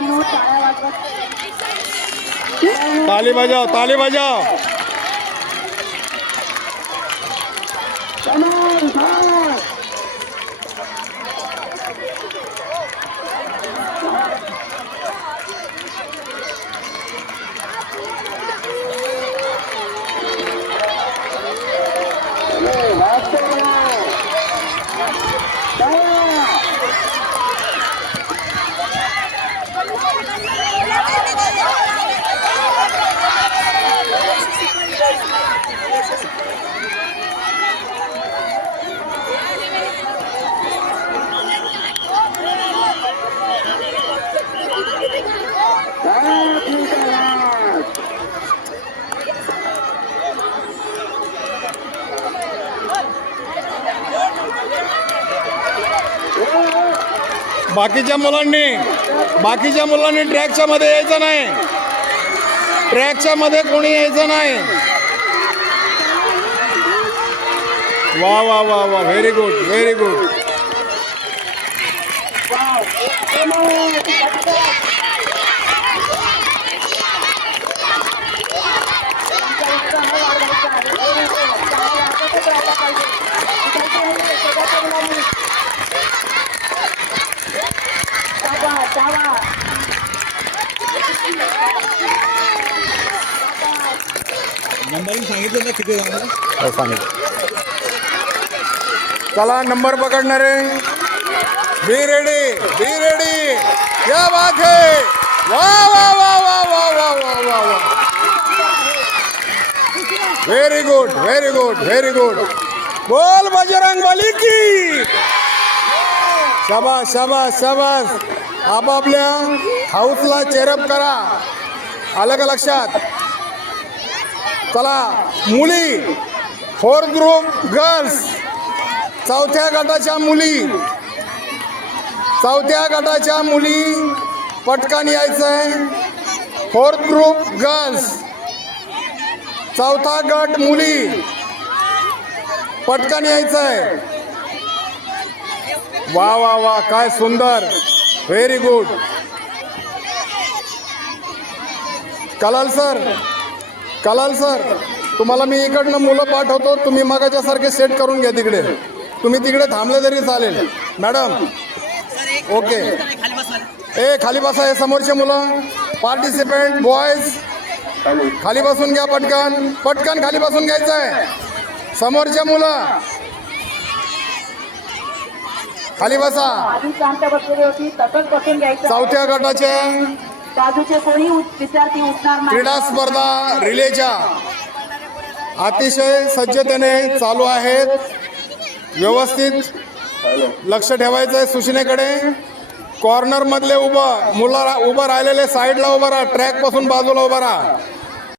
मुलांनो टाळ्या वाजवत ताली बजाव, ताली बजाव. कमाल भाग बाकीच्या मुलांनी ट्रॅकच्या मध्ये यायचं नाही. ट्रॅकच्या मध्ये कोणी यायचं नाही. वा वा वा वा, very good, very good. Numbering सांगितलं ना किती जणांना? हो, सांगितलं. चला नंबर पकडणारे, बी रेडी, बी रेडी. क्या बात है, वा वा वा वा वा वा वा वा वा. Very good, very good, very good. बोल बजरंग बली की. शाबास शाबास शाबास. आपापल्या हाऊसला चेअरअप करा. आलं का लक्षात? चला मुली, फोर्थ ग्रुप गर्ल्स, चौथ्या गटाच्या मुली पटकन यायचंय. फोर्थ ग्रुप गर्ल्स, चौथा गट मुली पटकन यायचंय. वा वा वा, काय सुंदर, व्हेरी गुड. कलाल सर, तुम्हाला मी इकडनं मुलं पाठवतो. तुम्ही मगाच्या सारखे सेट करून घ्या तिकडे. तुम्ही तिकडे थांबले तरी चालेल. Madam okay. ए खाली बसा. हे समोरचे मुलं पार्टिसिपेंट बॉयज खाली बसून घ्या. पटकन पटकन खाली बसून घ्यायचं आहे. समोरचे मुलं खाली बसा. चौथ्या गटाचे बाजूचे कोणी विद्यार्थी उठणार नाही. क्रीडा स्पर्धा रिलेच्या अतिशय सज्जतेने चालू आहेत. व्यवस्थित लक्ष ठेवायचं आहे सूचनेकडे. कॉर्नर मधले उभं राहिलेले साईडला उभं राहा. ट्रॅक पासून बाजूला उभं राहा.